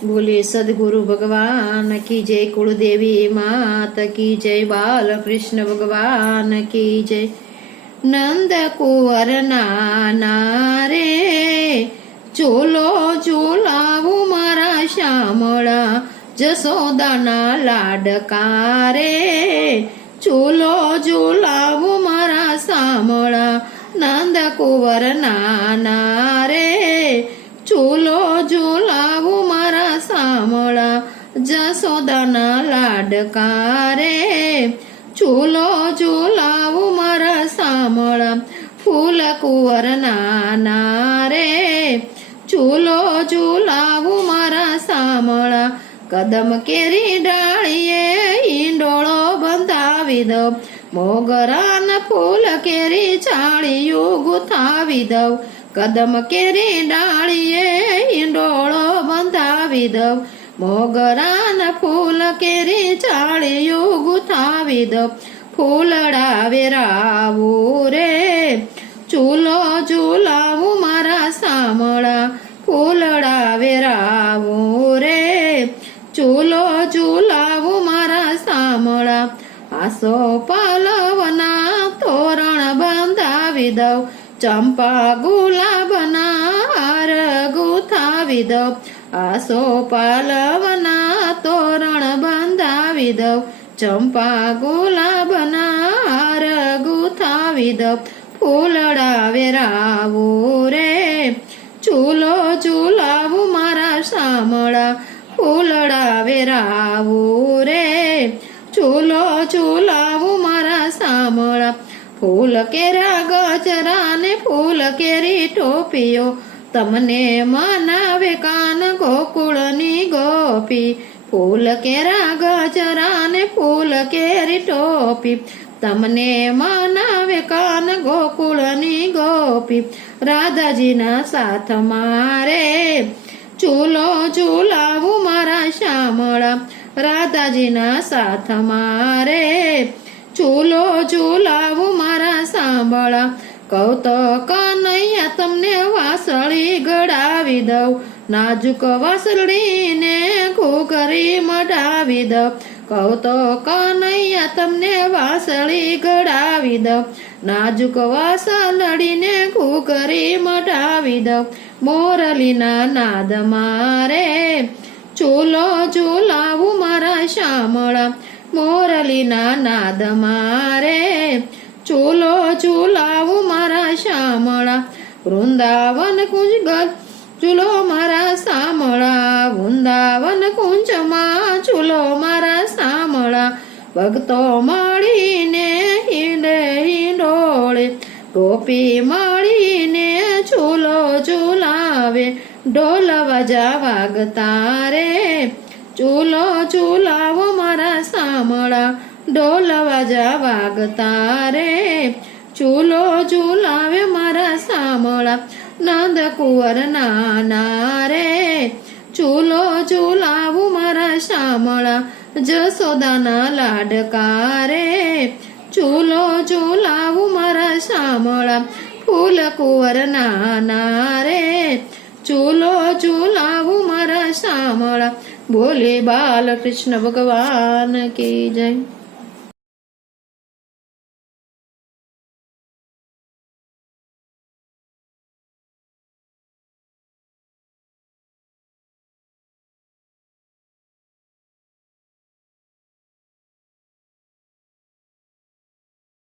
બોલે સદગુરુ ભગવાન કી જય કુળદેવી માત કી જય બાલકૃષ્ણ ભગવાન કી જય નંદ કુંવર નાના રે ચોલો ચોલાવું મારા શ્યામળા જસોદાના લાડકા રે ચોલો ઝુલાવું મારા સામળા નંદ કુંવર નાના જસોદાના લાડકા રે ચૂલો ઝુલાવું મારા સામળા, ફૂલ કુંવર નાના રે ચૂલો ઝુલાવું મારા સામળા, કદમ કેરી ડાળીએ ઈંડોળો બંધાવી દઉં. મોગરાન ફૂલ કેરી ચાળીયું ગુથાવી દઉં. કદમ કેરી ડાળીએ ઈંડોળો બંધાવી દઉં. મોગરાના ફૂલ કેરી ચાળીયું ગુથાવી દો ફૂલડા વેરાવું રે. ચૂલો ઝુલાવું મારા સામળા. ફૂલડા વેરાવું રે. ચૂલો ઝુલાવું મારા સામળા. આસો પલવના તોરણ બંધાવી દઉં ચંપા ગુલાબના હાર ગુથાવી દઉં આસો પાલવના તોરણ બંધાવી દઉં. ચંપા ગુલાબના હાર ગુથાવી દઉં. ફૂલડા વેરાવું રે. ચૂલો ચૂલાવું મારા શામળા ફૂલડા વેરાવું રે. ચૂલો ચૂલાવું મારા શામળા ફૂલ કેરા ગજરા ને ફૂલ કેરી ટોપીઓ. તમને મનાવે કાન ગોકુળની ગોપી. ફૂલ કેરા ગજરા ને ફૂલ કેરી ટોપી. તમને મનાવે કાન ગોકુળની ગોપી. રાધાજીના સાથ મારે. ચૂલો ચૂલાવું મારા શામળા રાધાજીના સાથ મારે. ચૂલો ચૂલાવું મારા સાંભળા કહું તો કનૈયા તમને વાસળી ગળાવી દઉં. નાજુક વાસળીને ઘૂઘરી મઢાવી દઉં. કહું તો કનૈયા તમને વાસળી ગળાવી દઉં. નાજુક વાસળીને ઘૂઘરી મઢાવી દઉં. મોરલીના નાદ મારે, ચૂલો ચૂલાવું મારા શ્યામળા. મોરલીના નાદ મારે, ચૂલો ઝુલાવું મારા વૃંદાવન કુંજ ગત ચૂલો મારા સામળા, વૃંદાવન કુંજમાં ચૂલો મારા સામળા. ભક્તો મળીને હિંડે હિંડોળે, ગોપી મળીને ચૂલો ચૂલાવે. ઢોલ વજા વાગતા રે, ચૂલો ચૂલાવો મારા સામળા. ઢોલ વાજા વાગતા રે ચૂલો ઝુલાવે મારા સામળા નંદ કુંવર નાના રે, ચૂલો ચૂલાવું મારા શામળા જસોદાના લાડકા રે, ચૂલો ઝુલાવું મારા શામળા ફૂલ કુંવર નાના રે, ચૂલો ચૂલાવું મારા શામળા બોલે બાલકૃષ્ણ ભગવાન કી જય.